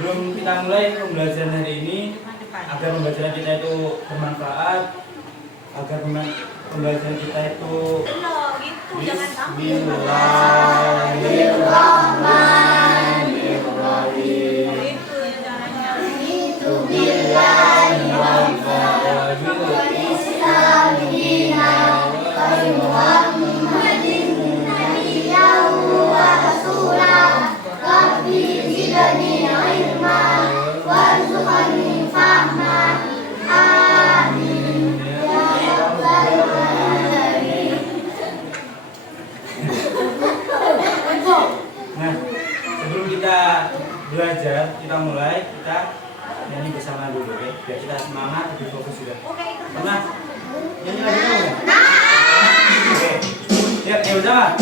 sebelum kita mulai pembelajaran hari ini, agar pembelajaran kita itu bermanfaat, agar pembelajaran kita itu Bismillahirrahmanirrahim. Nah, sebelum kita belajar, kita mulai, kita nyanyi bersama dulu, ya, biar kita semangat, lebih fokus juga. Pernah nyanyi lagi dong ya? Oke, siap, ya bersama.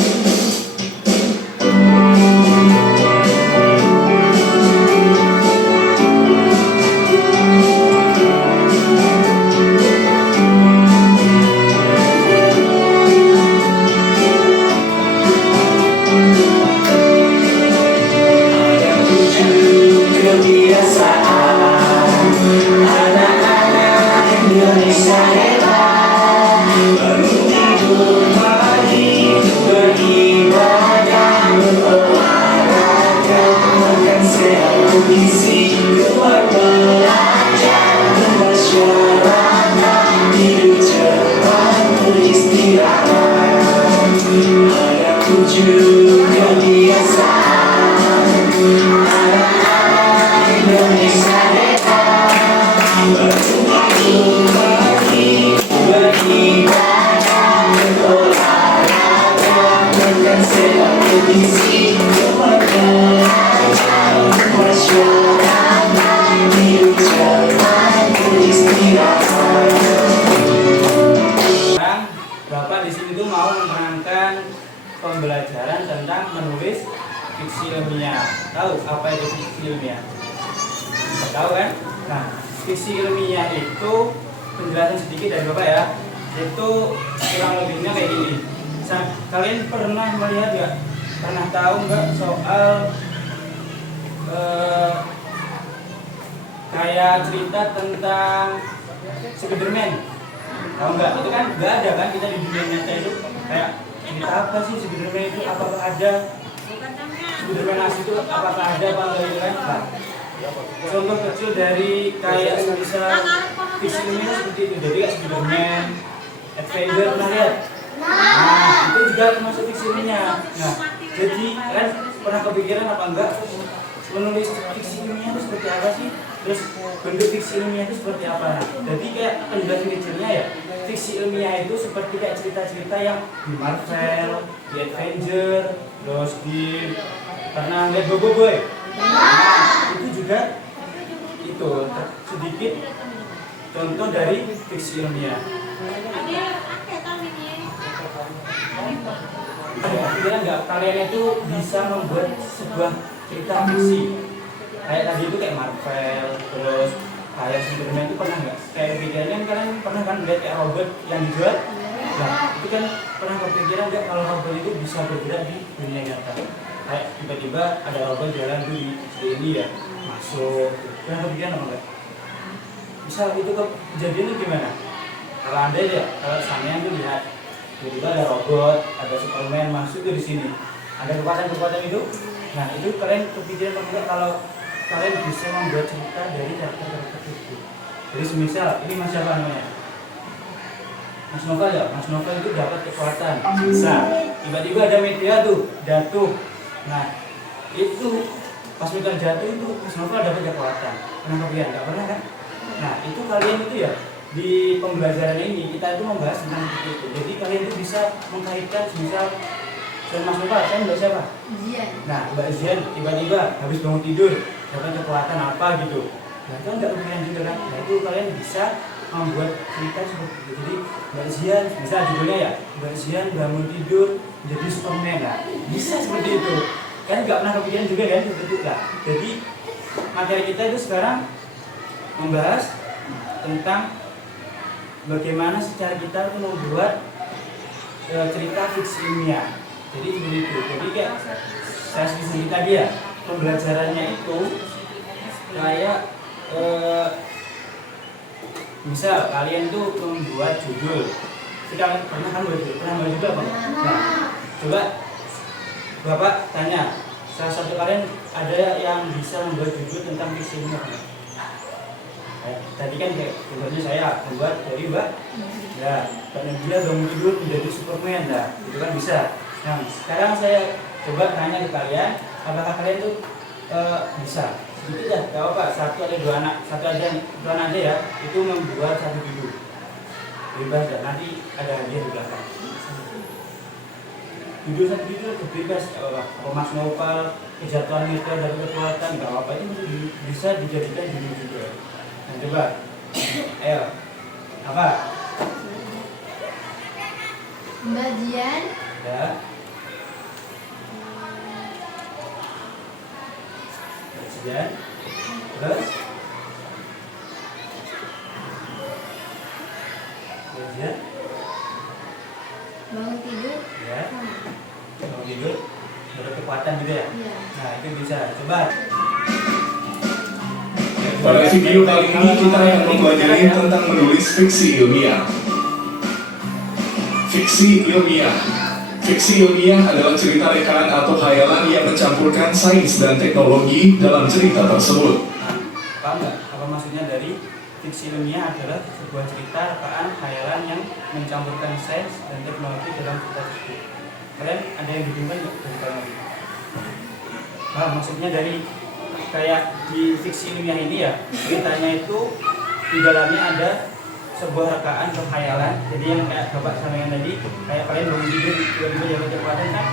Bapak di sini tuh mau menerangkan pembelajaran tentang menulis fiksi ilmiah. Tahu apa itu fiksi ilmiah? Tahu kan? Nah, fiksi ilmiah itu penjelasan sedikit dari Bapak ya. Itu kurang lebihnya kayak gini. Kalian pernah melihat nggak? Pernah tahu nggak soal kayak cerita tentang Spiderman? Tahu nggak? Itu kan nggak ada kan kita di dunia nyata itu kayak ini apa sih Spiderman itu? Apakah ada Spiderman asli itu? Apakah ada apa enggak itu kan? Nah, contoh kecil dari kayak misal fiksi ilmiah seperti itu. Jadi kayak Spiderman, Avenger pernah lihat? Nah, itu juga termasuk fiksi ilmiah. Nah, jadi kan pernah kepikiran apa enggak menulis fiksi ilmiah itu seperti apa sih? Terus bentuk fiksi ilmiah itu seperti apa? Nah, jadi kayak penjelasan kecilnya ya, fiksi ilmiah itu seperti kayak cerita-cerita yang di Marvel, di Avenger, terus di pernah lihat Bobo Boy? Nah, itu juga itu sedikit contoh dari fiksi ilmiah. Pikiran nggak kalian itu bisa membuat sebuah cerita fiksi kayak tadi itu kayak Marvel, terus kayak Spiderman itu pernah nggak? Kayak pikirannya kalian pernah kan lihat kayak robot yang dijual? Nah, itu kan pernah kepikiran nggak kalau robot itu bisa bergerak di dunia nyata? Kayak tiba-tiba ada robot jalan tuh di ini ya, masuk. Pernah kepikiran apa enggak? Misal itu kejadian itu gimana? Kalau anda ya, kalau sampean tuh lihat tiba-tiba ada robot, ada Superman masuk tuh di sini. Ada kekuatan-kekuatan itu. Nah, itu kalian kepikiran apa enggak kalau kalian bisa membuat cerita dari karakter-karakter itu? Jadi semisal ini Mas siapa namanya? Mas Nova ya, Mas Nova itu dapat kekuatan. Bisa. Tiba-tiba ada media tuh, jatuh. Nah, itu pas meteor jatuh itu Mas Nova dapat kekuatan. Pernah kepikiran? Enggak pernah kan? Nah, itu kalian itu ya di pembelajaran ini kita itu membahas tentang itu. Jadi kalian itu bisa mengkaitkan misal Mas Nova, saya Mbak siapa? Zian. Nah, Mbak Zian tiba-tiba habis bangun tidur dapat kekuatan apa gitu. Nah, itu enggak kepikiran juga kan? Nah, itu kalian bisa membuat cerita seperti itu. Jadi Mbak Zian, misal judulnya ya Mbak Zian bangun tidur menjadi Superman. Nah, bisa seperti itu. Kan nggak pernah kepikiran juga kan seperti itu lah. Jadi materi kita itu sekarang membahas tentang bagaimana secara kita itu membuat cerita fiksi ilmiah. Jadi seperti itu. Jadi kayak saya sendiri tadi ya, pembelajarannya itu kayak misal kalian tuh membuat judul, kita pernah kan buat judul apa? Nah, coba Bapak tanya, salah satu kalian ada yang bisa membuat judul tentang fiksi ilmiah? Tadi kan kayak contohnya saya membuat dari Mbak, ya, karena dia bangun tidur menjadi Superman, lah, itu kan bisa. Nah, sekarang saya coba tanya ke kalian, apakah kalian tuh bisa? Sedikit ya, gak apa-apa, satu aja dua anak ya, itu membuat satu judul. Bebas ya, nanti ada hadiah di belakang. Judul satu judul bebas, apa Mas Nopal, kejatuhan militer dari kekuatan, gak apa-apa, itu bisa dijadikan judul juga. Nah, coba, ayo, apa? Pembagian. Ya. Pembagian. Terus? Pembagian. Bangun tidur. Ya. Bangun tidur. Berkekuatan juga ya? Iya. Nah, itu bisa. Coba. Pada video kali ini kita akan mempelajari tentang menulis fiksi ilmiah. Fiksi ilmiah. Fiksi ilmiah adalah cerita rekaan atau khayalan yang mencampurkan sains dan teknologi dalam cerita tersebut. Paham nggak? Apa maksudnya dari fiksi ilmiah adalah sebuah cerita rekaan khayalan yang mencampurkan sains dan teknologi dalam cerita tersebut. Kalian ada yang dibingungkan nggak dari kalian? Nah, maksudnya dari kayak di fiksi ilmiah ini ya, ceritanya itu di dalamnya ada sebuah rekaan atau khayalan. Jadi yang kayak Bapak sampaikan tadi, kayak kalian bangun tidur tiba-tiba jalan kekuatan kan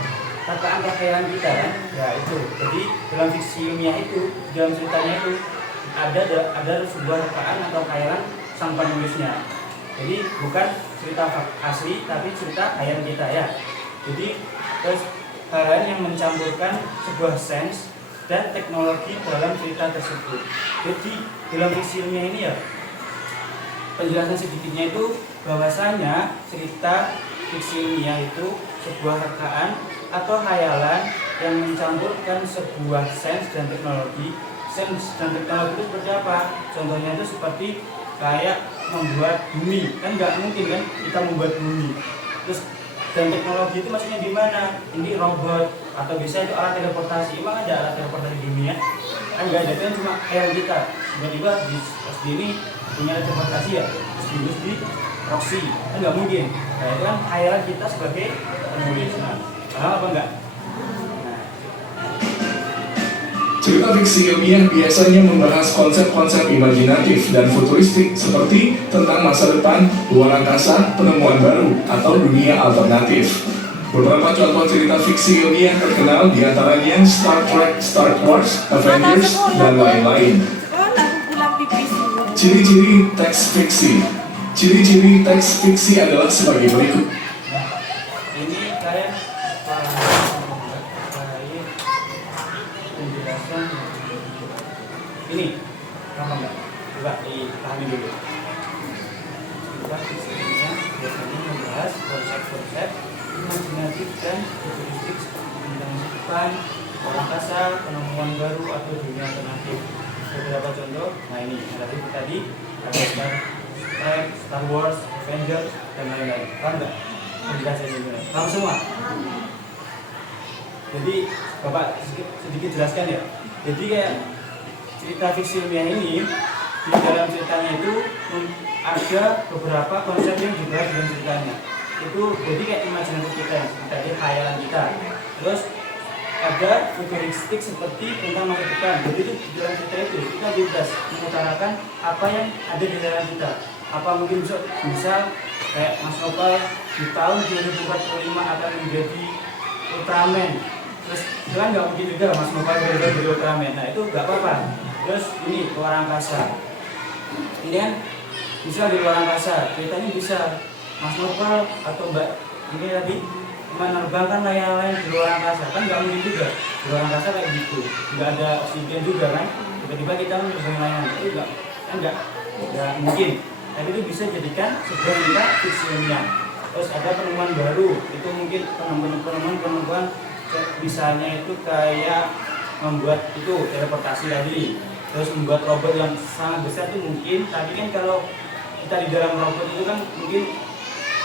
rekaan atau khayalan kita kan, ya itu. Jadi dalam fiksi ilmiah itu, dalam ceritanya itu ada sebuah rekaan atau khayalan sang penulisnya. Jadi bukan cerita asli tapi cerita khayalan kita ya. Jadi terus khayalan yang mencampurkan sebuah sains dan teknologi dalam cerita tersebut. Jadi dalam fiksi ilmiah ini ya, penjelasan sedikitnya itu bahwasanya cerita fiksi ilmiah itu sebuah rekaan atau khayalan yang mencampurkan sebuah sains dan teknologi. Sains dan teknologi itu seperti apa? Contohnya itu seperti kayak membuat bumi, kan nggak mungkin kan kita membuat bumi. Terus dan teknologi itu maksudnya di mana? Ini robot atau bisa itu alat teleportasi. Emang ada alat teleportasi di dunia? Kan nggak ada, kan cuma khayal kita. Tiba-tiba di ini punya alat teleportasi ya, terus di proxy, kan nggak mungkin. Nah, itu kan khayalan kita sebagai penulis. Nah, paham apa enggak? Cerita fiksi ilmiah biasanya membahas konsep-konsep imajinatif dan futuristik seperti tentang masa depan, luar angkasa, penemuan baru, atau dunia alternatif. Beberapa contoh cerita fiksi ilmiah terkenal diantaranya Star Trek, Star Wars, Avengers, dan lain-lain. Ciri-ciri teks fiksi. Ciri-ciri teks fiksi adalah sebagai berikut. Ini kalian penjelasan ini apa enggak? Coba dipahami dulu. Cerita fiksi ilmiah biasanya membahas konsep-konsep imajinatif dan futuristik seperti tentang masa depan, luar angkasa, penemuan baru atau dunia alternatif. Beberapa contoh, nah ini tadi ada Star Trek, Star Wars, Avengers, dan lain-lain. Paham nggak? Penjelasannya gimana? Paham semua? Jadi Bapak sedikit jelaskan ya. Jadi kayak cerita fiksi ilmiah ini di dalam ceritanya itu ada beberapa konsep yang dibahas dalam ceritanya. Itu jadi kayak imajinatif kita yang tadi khayalan kita. Terus ada futuristik seperti tentang masa depan. Jadi itu di dalam cerita itu kita bebas mengutarakan apa yang ada di dalam kita. Apa mungkin bisa kayak Mas Nopal di tahun 2045 akan menjadi Ultraman. Terus kan nggak mungkin juga Mas Nopal jadi Ultraman. Nah itu nggak apa-apa. Terus ini luar angkasa. Ini kan bisa di luar angkasa. Ceritanya bisa Mas Nopal atau Mbak ini tadi menerbangkan layang-layang di luar angkasa, kan nggak mungkin juga di luar angkasa kayak gitu, nggak ada oksigen juga kan, tiba-tiba kita menerbangkan layangan itu nggak mungkin. Tapi itu bisa jadikan sebuah cerita fiksi ilmiah. Terus ada penemuan baru, itu mungkin penemuan misalnya itu kayak membuat itu teleportasi tadi. terus membuat robot yang sangat besar itu mungkin. Tapi kan kalau kita di dalam robot itu kan mungkin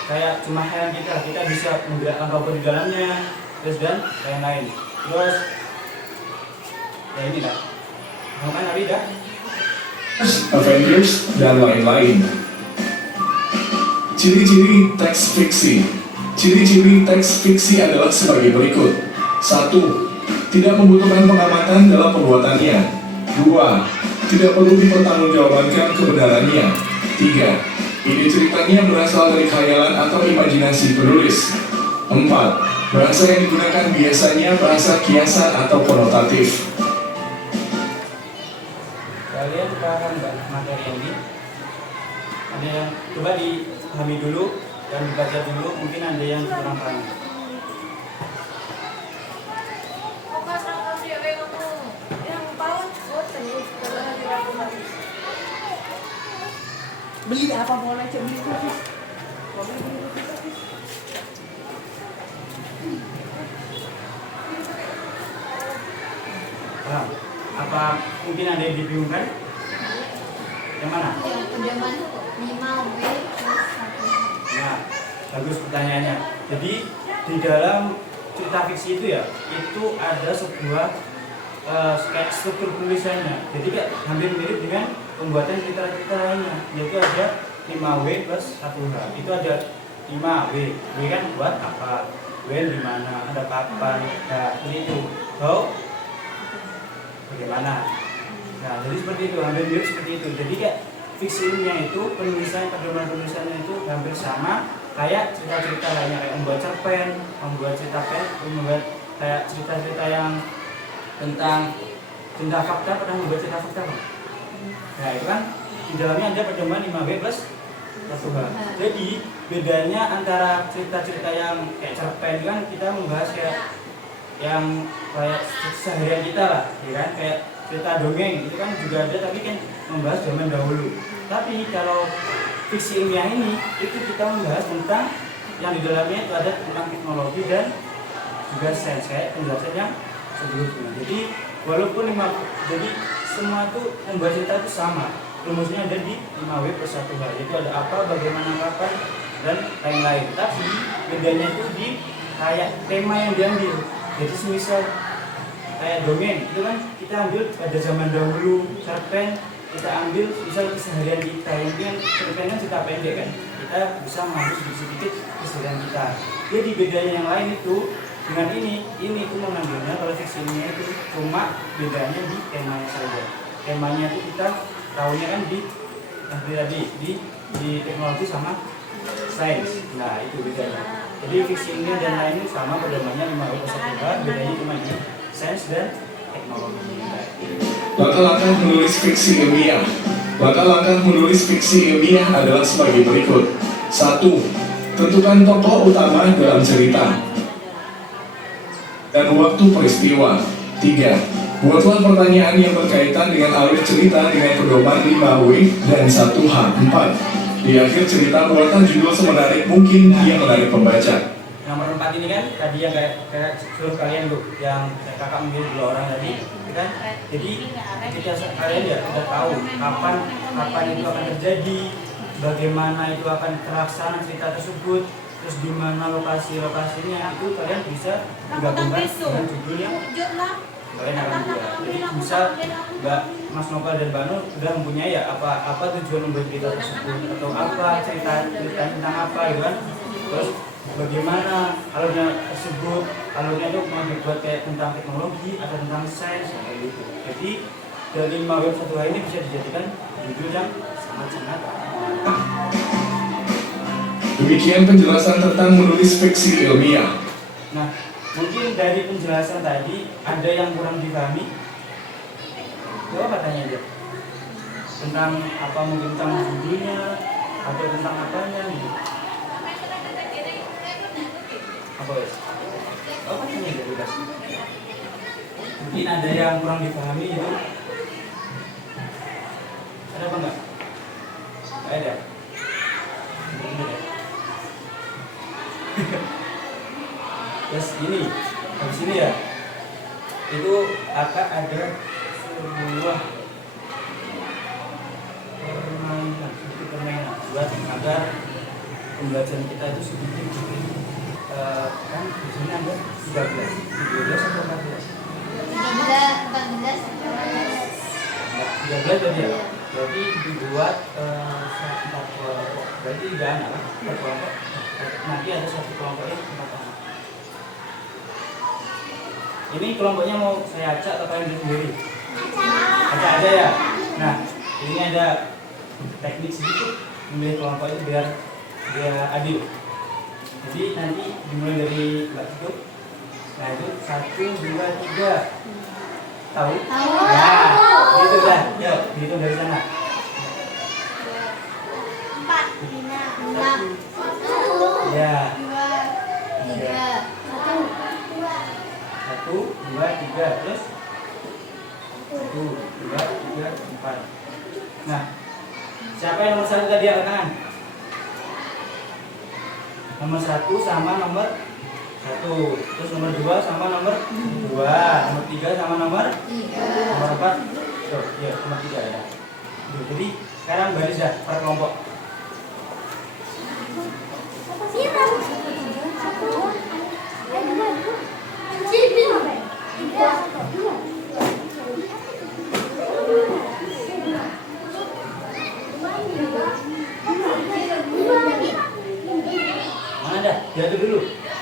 kayak cuma khayal kita bisa menggerakkan robot di dalamnya, terus dan lain-lain. Terus ya ini lah, kan tadi dah Avengers, dan lain-lain. Ciri-ciri teks fiksi. Ciri-ciri teks fiksi adalah sebagai berikut. 1. Tidak membutuhkan pengamatan dalam pembuatannya. 2. Tidak perlu dipertanggungjawabkan kebenarannya. 3. Ide ceritanya berasal dari khayalan atau imajinasi penulis. 4. Bahasa yang digunakan biasanya bahasa kiasan atau konotatif. kalian paham nggak materi ini? Ada yang coba dipahami dulu dan dibaca dulu, mungkin ada yang kurang paham. Beli apa boleh cek beli kursus. Paham? Apa mungkin ada yang dibingungkan? Yang mana? Yang pedoman 5W plus 1. Nah, bagus pertanyaannya. Jadi di dalam cerita fiksi itu ya, itu ada sebuah kayak struktur penulisannya. Jadi kayak hampir mirip dengan pembuatan cerita-cerita lainnya. Yaitu ada 5W plus 1H. Itu ada 5W. W kan buat apa? W di mana? Ada kapan? Nah, itu. How? Bagaimana? Nah, jadi seperti itu, hampir mirip seperti itu. Jadi kayak fiksinya itu, pedoman penulisannya itu hampir sama kayak cerita-cerita lainnya, kayak membuat cerpen, membuat cerita membuat kayak cerita-cerita yang tentang cerita fakta. Pernah membuat cerita fakta kan? Nah, itu kan di dalamnya ada pedoman 5W plus 1H. Jadi bedanya antara cerita-cerita yang kayak cerpen kan kita membahas kayak yang kayak seharian kita lah, ya kan, kayak cerita dongeng itu kan juga ada, tapi kan membahas zaman dahulu. Tapi kalau fiksi ilmiah ini itu kita membahas tentang yang di dalamnya itu ada tentang teknologi dan juga sains, kayak penjelasan yang sebelumnya. Jadi walaupun jadi semua itu membuat cerita itu sama, rumusnya ada di 5W plus 1H, yaitu ada apa, bagaimana, kapan, dan lain-lain. Tapi bedanya itu di kayak tema yang diambil. Jadi semisal kayak dongeng itu kan kita ambil pada zaman dahulu, cerpen kita ambil misal keseharian kita, yang kan cerpen kan cerita pendek kan, kita bisa mengambil sedikit keseharian kita. Jadi bedanya yang lain itu dengan ini itu mengambilnya kalau fiksinya itu cuma bedanya di temanya saja. Temanya itu kita tahunya kan di teknologi sama sains. Nah, itu bedanya. Jadi fiksi ini dan lainnya sama, pedomannya 5W plus 1H, bedanya cuma di sains dan teknologi. Langkah-langkah menulis fiksi ilmiah. Langkah-langkah menulis fiksi ilmiah adalah sebagai berikut. 1. Tentukan tokoh utama dalam cerita dan waktu peristiwa. 3. Buatlah pertanyaan yang berkaitan dengan alur cerita dengan pedoman 5W dan 1H. 4. Di akhir cerita, buatlah judul semenarik mungkin yang menarik pembaca. Nomor 4 ini kan tadi yang kayak seluruh kalian tuh, yang kakak menjadi 2 orang tadi, kan? Jadi ketika kalian ya sudah tahu kapan itu akan terjadi, bagaimana itu akan terlaksana cerita tersebut, terus di mana lokasinya, itu kalian bisa menggabungkan dengan judul yang kalian akan buat. Jadi misal Mbak Mas Nopal dan Mbak Nur sudah mempunyai ya apa tujuan membuat cerita tersebut, atau apa cerita tentang apa gitu kan, terus bagaimana alurnya tersebut, alurnya itu mau dibuat kayak tentang teknologi atau tentang sains kayak gitu. Jadi dari 5W 1H ini bisa dijadikan judul yang sangat-sangat mantap. Demikian penjelasan tentang menulis fiksi ilmiah. Nah, mungkin dari penjelasan tadi ada yang kurang dipahami. Coba tanya aja tentang apa, mungkin tentang judulnya atau tentang apanya gitu. Apa wes? Oh, tanya aja bebas. Mungkin ada yang kurang dipahami itu. Ada apa enggak? Enggak ada. Terus ini, habis ini ya, itu akan ada sebuah agar pembelajaran kita itu sedikit kan di sini ada 13 atau 14? 13 tadi ya? Berarti dibuat 4 kelompok, berarti 3 anak lah per kelompok. Nanti ada satu kelompok ini 4 anak. Ini kelompoknya mau saya acak atau kalian bikin sendiri? Acak aja ya? Nah, ini ada teknik sedikit memilih kelompok itu biar adil. Jadi nanti dimulai dari Mbak Tutup. Nah itu 1, 2, 3. Tahu? Nah, itu dah. Yuk, dihitung dari sana. 4, 5, 6, 1, Ya. 2, 3, 1, 2, 3. Terus 1, 2, 3, 4. Nah, siapa yang nomor 1 tadi angkat tangan? Nomor 1 sama nomor 1. Terus nomor 2 sama nomor 2. Nomor 3 sama nomor 3. Nomor 4. Tuh, ya, nomor 3 ya. Jadi sekarang baris dah per kelompok. Mana dah? Jatuh dulu.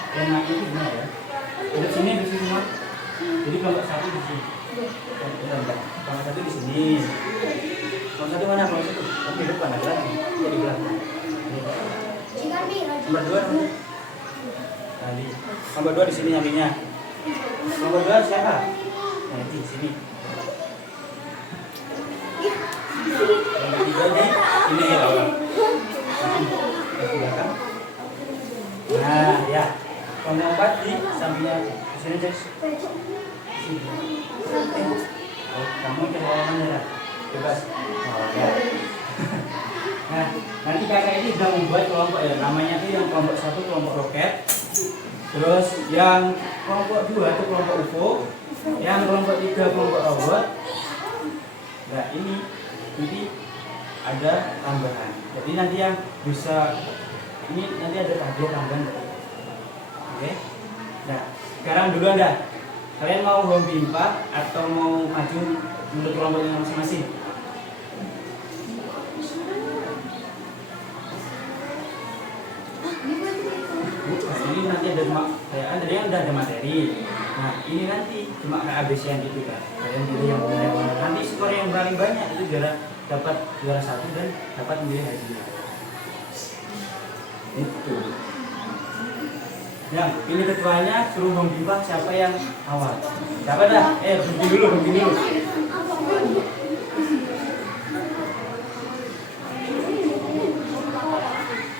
Yang naik itu gimana ya? Di sini semua. Jadi kelompok 1 di sini. Kelompok 1 di sini. Kelompok 1 mana? Kelompok 1. Tapi di depan ada lagi. Jadi di belakang. Nomor 2 nomor. Tadi. Nomor 2 di sini nyambinya. Nomor 2 siapa? Nah, di sini. Nomor 3 di sini ya, Bang. Di belakang. Nah, ya. Nomor 4 di sampingnya. Di sini, Cek. Oh, kamu coba mana ya? Bebas. Oh, ya. Nah, nanti kakak ini sudah membuat kelompok ya. Namanya itu yang kelompok 1 kelompok roket. Terus yang kelompok 2 itu kelompok UFO. Yang kelompok 3 kelompok robot. Nah, ini ada tambahan. Jadi nanti yang bisa ini nanti ada tambahan. Oke. Nah, sekarang dulu Anda. Kalian mau hobi 4 atau mau maju menurut kelompoknya masing-masing? Ini nanti ada tadi yang udah ada materi. Nah, ini nanti cuma kayak ABC yang gitu kan. Kalian pilih yang benar mana. Nanti skor yang paling banyak itu dapat juara 1 dan dapat memilih hadiah. Itu. Yang pilih ketuanya suruh Bang Bimba siapa yang awal. Siapa dah? Berhenti dulu. Ini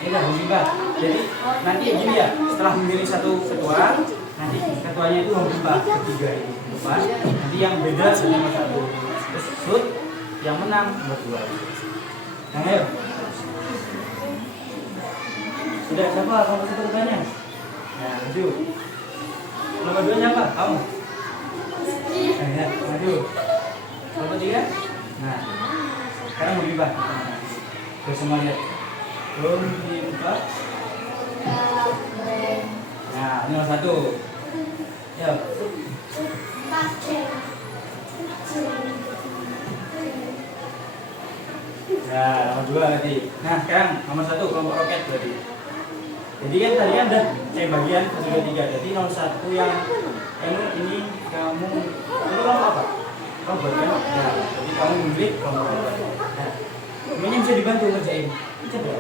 dah Bang Bimba. Jadi nanti gini ya, setelah memilih satu ketua, nanti ketuanya itu Bang Bimba ketiga itu depan. Nanti yang beda nomor 1. Terus shoot, yang menang nomor 2. Nah, ayo. Sudah siapa nomor 1 ketuanya? Nah, maju. Nomor 2 siapa? Kamu. Nah, ya, maju. Nomor 3. Nah, sekarang mau Bimba. Terus semua lihat. Belum Bimba. Nah, ini nomor 1. Yuk. Nah, nomor 2 tadi. Nah, sekarang nomor 1 kelompok roket berarti. Jadi kan tadi ada saya bagian 1, 2, 3. Jadi nomor 1 yang ini kamu itu kelompok apa? Kelompok kan? Nah, jadi kamu memilih kelompok apa? Nah, ini bisa dibantu ngerjain. Coba.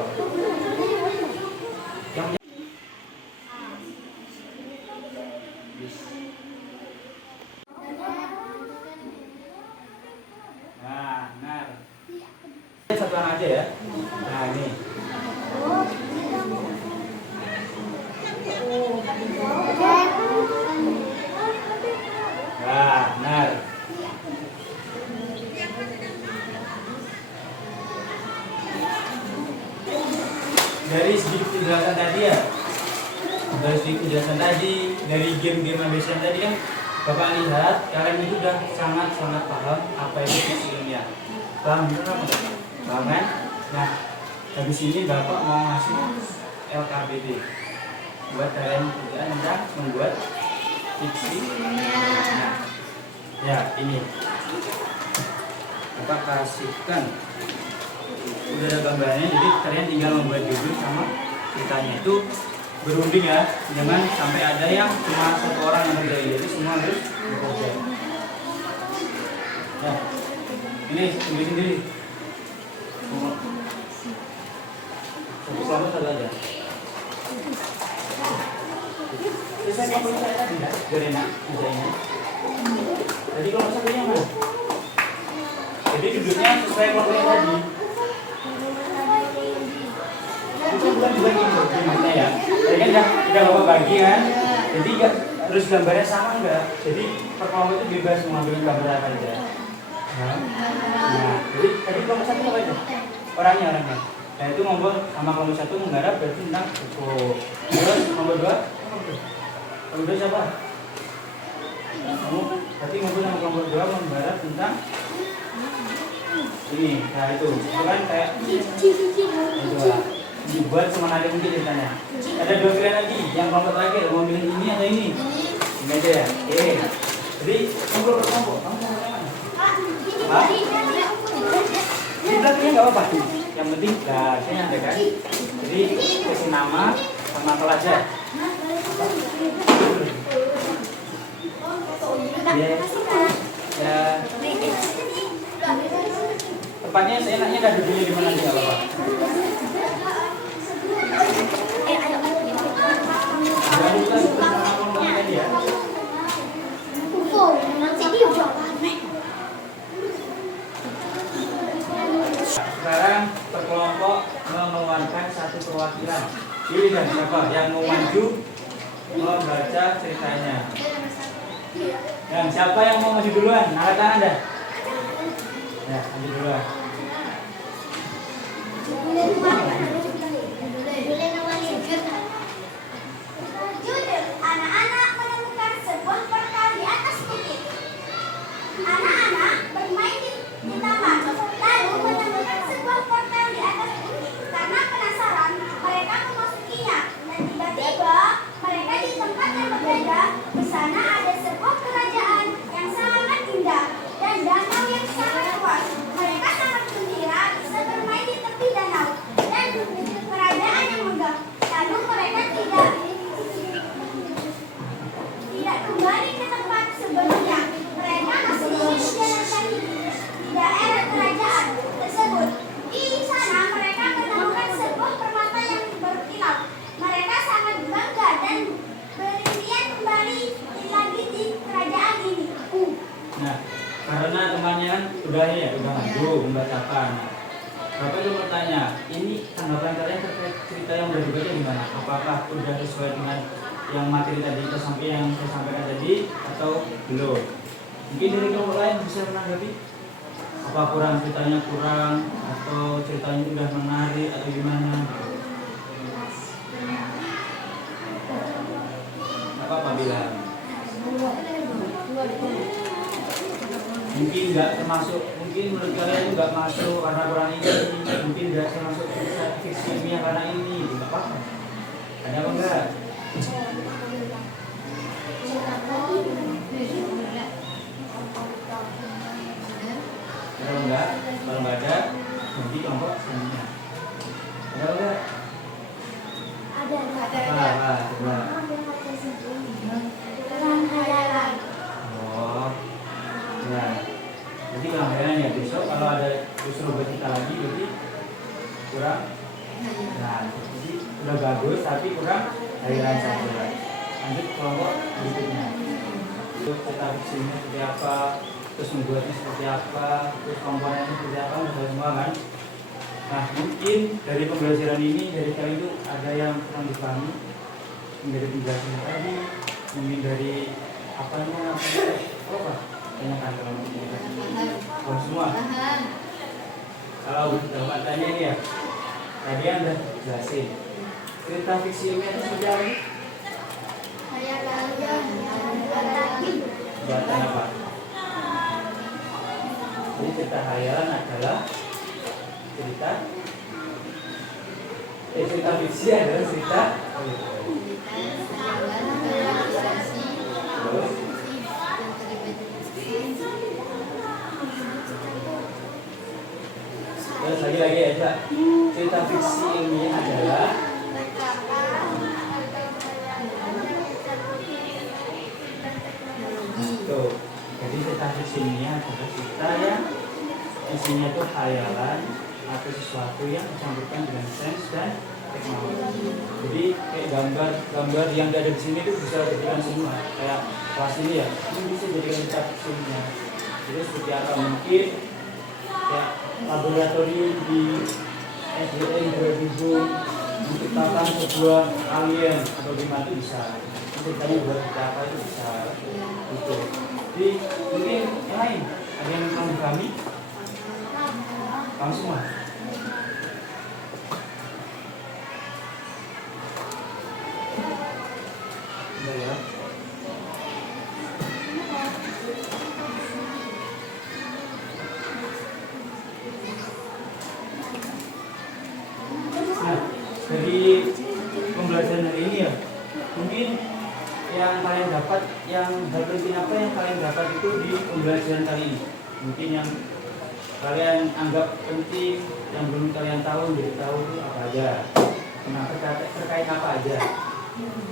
Yang satu anak aja ya. Nah, ini. Nah, benar. Dari sedikit penjelasan tadi ya. Dari game-game ambition tadi kan Bapak lihat kalian itu udah sangat paham apa itu fiksi ilmiah. Paham benar apa? Paham kan? Nah, habis ini Bapak mau ngasih LKPD buat kalian kerjaan tentang membuat fiksi. Nah, ya ini Bapak kasihkan, udah ada gambarnya, jadi kalian tinggal membuat judul sama ceritanya. Itu berunding ya, jangan sampai ada yang cuma satu orang yang kerjain, jadi semua harus bekerja. Ya, ini sendiri. Satu kelompok satu aja. Selesai kelompok saya tadi ya, Garena kerjainnya. Jadi kelompok satunya mana? Jadi duduknya sesuai kelompoknya tadi. Itu bukan dibagi gimana ya? Tadi kan udah bapak bagi kan? Jadi nggak terus gambarnya sama enggak? Jadi per kelompok itu bebas mengambil gambar apa aja. Nah, jadi tadi kelompok satu apa aja? Orangnya. Nah itu kelompok sama kelompok satu menggarap berarti tentang buku. Terus kelompok dua siapa? Kamu berarti ngobrol sama kelompok dua menggarap tentang ini. Nah itu kan kayak itu dibuat semenarik mungkin ceritanya. Ada dua pilihan lagi, yang kelompok terakhir mau milih ini atau ini. Ini aja ya. Oke. Jadi kelompok per kelompok. Kamu mau yang mana? Hah? Di belakangnya nggak apa-apa. Yang penting saya ada kan. Jadi kasih nama sama pelajar. Ya. Tempatnya seenaknya dah duduknya di mana dia apa? Sekarang per kelompok mengeluarkan satu perwakilan. Pilih dan siapa yang mau maju membaca ceritanya. Yang siapa yang mau maju duluan? Angkat tangan dah. Ya, maju duluan. Anak-anak menemukan sebuah portal di atas bukit. Anak-anak bermain di taman, lalu menemukan sebuah portal di atas bukit. Karena penasaran, mereka memasukinya. Dan tiba-tiba, mereka di tempat yang berbeda. Di sana ada sebuah kerajaan yang sangat indah dan danau yang sangat luas. Mereka sangat gembira bisa bermain di tepi danau dan kerajaan yang megah. Lalu mereka tidak kembali ke tempat sebelumnya. Mereka masih ingin menjalankan di daerah kerajaan tersebut. Di sana mereka menemukan sebuah permata yang berkilau. Mereka sangat bangga dan berimpian kembali lagi di kerajaan ini. Nah, karena temannya kan udah maju membacakan. Bapak itu bertanya, ini tanggapan kalian terkait cerita yang udah dibaca gimana? Apakah udah sesuai dengan yang materi tadi kita yang saya sampaikan tadi atau belum? Mungkin dari kelompok lain bisa menanggapi. Apa ceritanya kurang atau ceritanya udah menarik atau gimana? Apa bilang? Mungkin nggak termasuk, mungkin menurut kalian itu nggak masuk karena kurang ini, mungkin nggak termasuk fiksi ilmiah karena ini, nggak apa-apa. Ada apa enggak? Kalau nggak ada, nanti kelompok selanjutnya. Ada enggak? Ada. Coba. Oh, nah, jadi kelambaran ya besok kalau ada disuruh bercerita lagi, berarti kurang. Nah, jadi udah bagus tapi kurang hairan satu. Lanjut kelompok berikutnya. Untuk cerita fiksinya seperti apa, terus membuatnya seperti apa, terus komponennya seperti apa, udah semua kan. Nah, mungkin dari pembelajaran ini dari kalian itu ada yang kurang dipahami, dari penjelasan tadi, mungkin dari apanya, apa? Tanyakan kalau mau semua. Kalau bapak tanya ini ya, tadi anda jelasin cerita fiksi ilmiah itu seperti apa? Buatan apa? Jadi cerita khayalan adalah cerita cerita fiksi adalah cerita terus lagi aja. Cerita fiksi ilmiah adalah tuh. Jadi cerita fiksi ilmiah adalah cerita yang isinya itu khayalan atau sesuatu yang dicampurkan dengan sains dan teknologi. Jadi kayak gambar yang ada di sini itu bisa dijadikan semua. Kayak kelas ini ya, ini bisa dijadikan cerita fiksi ilmiah. Jadi seperti apa mungkin ya laboratorium di SDN 2000 menciptakan sebuah alien atau gimana itu bisa. Ceritanya buat kita apa itu bisa gitu. Jadi mungkin yang lain ada yang mau kami langsung lah. Udah ya. Nah, dari pembelajaran hari ini ya, mungkin yang kalian dapat, yang hal penting apa yang kalian dapat itu di pembelajaran kali ini. Mungkin yang kalian anggap penting, yang belum kalian tahu, jadi tahu itu apa aja. Nah, terkait apa aja.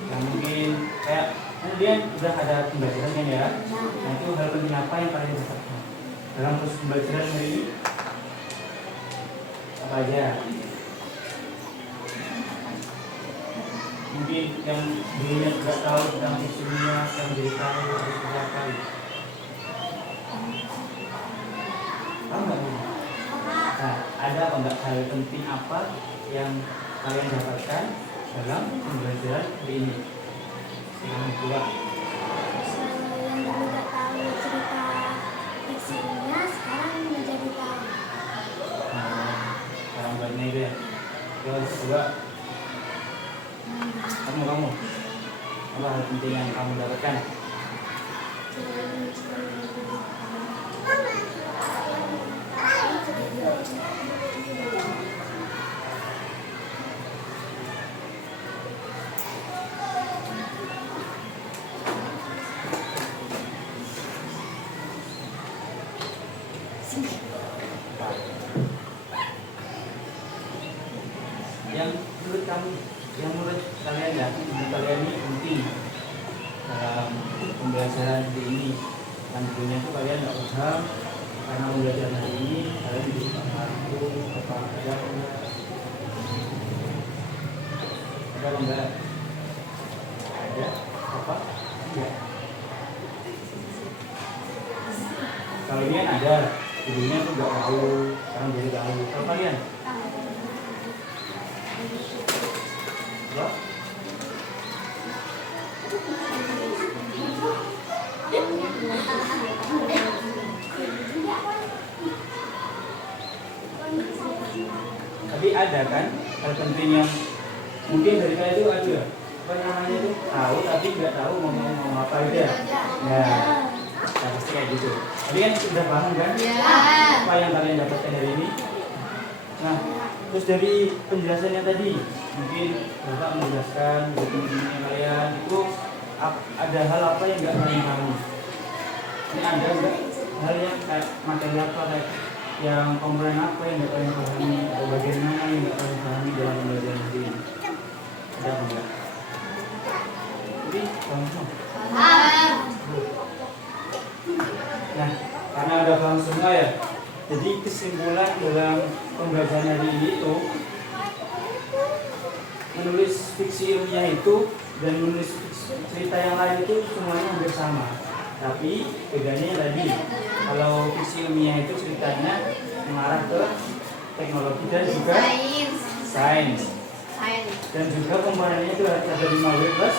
Yang mungkin kayak kemudian udah ada pembelajarannya ya. Nah, itu hal penting apa yang kalian dapatkan dalam proses pembelajaran hari ini? Apa aja? Mungkin yang dulunya tidak tahu tentang fisinya, yang jadi tahu harus berapa. Tahu nggak? Nah, ada apa nggak hal penting apa yang kalian dapatkan dalam pembelajaran hari ini? Yang kedua, Yang dulu nggak tahu cerita fiksinya sekarang menjadi tahu. orang banyak itu ya. Terus kedua, kamu apa hal penting yang kamu dapatkan? Yang menurut kamu, yang menurut kalian ya, menurut kalian ini penting dalam pembelajaran hari ini. Yang dulunya itu kalian nggak paham, karena pembelajaran hari ini kalian bisa mampu apa aja enggak? Ada enggak? Ada apa? Enggak. Kalau ini kan ada, dulunya tuh nggak tahu, sekarang jadi tahu. Kalau kalian? Apa? Tapi ada kan hal penting yang mungkin dari kalian itu ada apa namanya itu tahu tapi nggak tahu ngomong apa itu ya. Nah, pasti kayak gitu. Tadi kan sudah paham kan apa yang kalian dapatkan hari ini. Nah, terus dari penjelasannya tadi mungkin Bapak menjelaskan dari teman-teman kalian itu ada hal apa yang nggak kalian pahami. Ini ada nggak hal yang kayak materi apa kayak yang komponen apa yang nggak kalian pahami atau bagaimana yang nggak kalian pahami dalam pembelajaran hari ini? Ada apa enggak? Jadi langsung. Nah, karena ada paham semua ya. Jadi kesimpulan dalam pembelajaran hari ini itu menulis fiksi ilmiah itu dan menulis cerita yang lain itu semuanya hampir sama. Tapi bedanya tadi, kalau fiksi ilmiah itu ceritanya mengarah ke teknologi dan juga sains. Dan juga komponennya itu ada 5W plus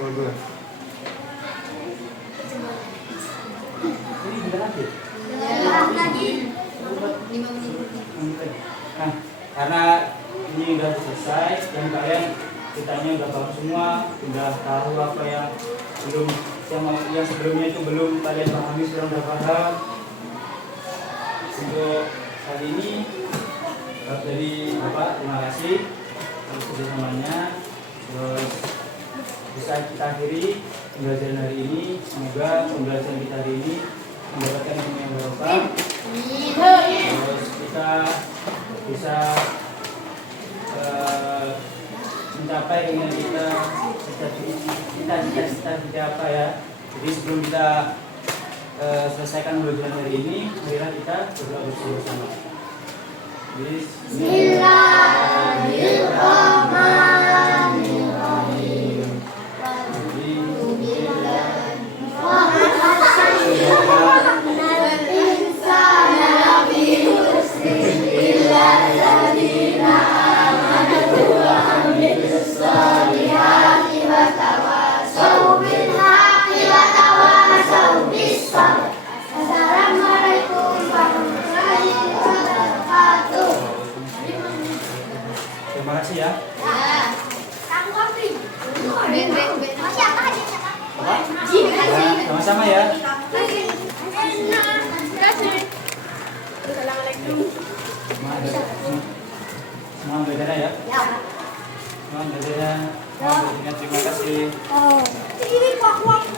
2. Ini bisa lanjut? Nah, karena ini udah selesai dan kalian ceritanya udah paham semua, udah tahu apa yang belum, yang sebelumnya itu belum kalian pahami, sekarang udah paham. Untuk kali ini Dari Bapak, terima kasih atas kerjasamanya. Terus bisa kita akhiri pembelajaran hari ini. Semoga pembelajaran kita hari ini mendapatkan ilmu yang barokah. Terus kita bisa mencapai keinginan kita, cita-cita kita apa ya. Jadi sebelum kita selesaikan pembelajaran hari ini, marilah kita berdoa bersama-sama. Bismillahirrahmanirrahim. Assalamualaikum warahmatullahi wabarakatuh. Terima kasih ya. Aku kopi. Masih apa aja siapa? Ya, sama-sama ya. Semangat belajarnya ya. Semangat belajarnya. Semangat belajarnya. Terima kasih. Ini Pak Wang.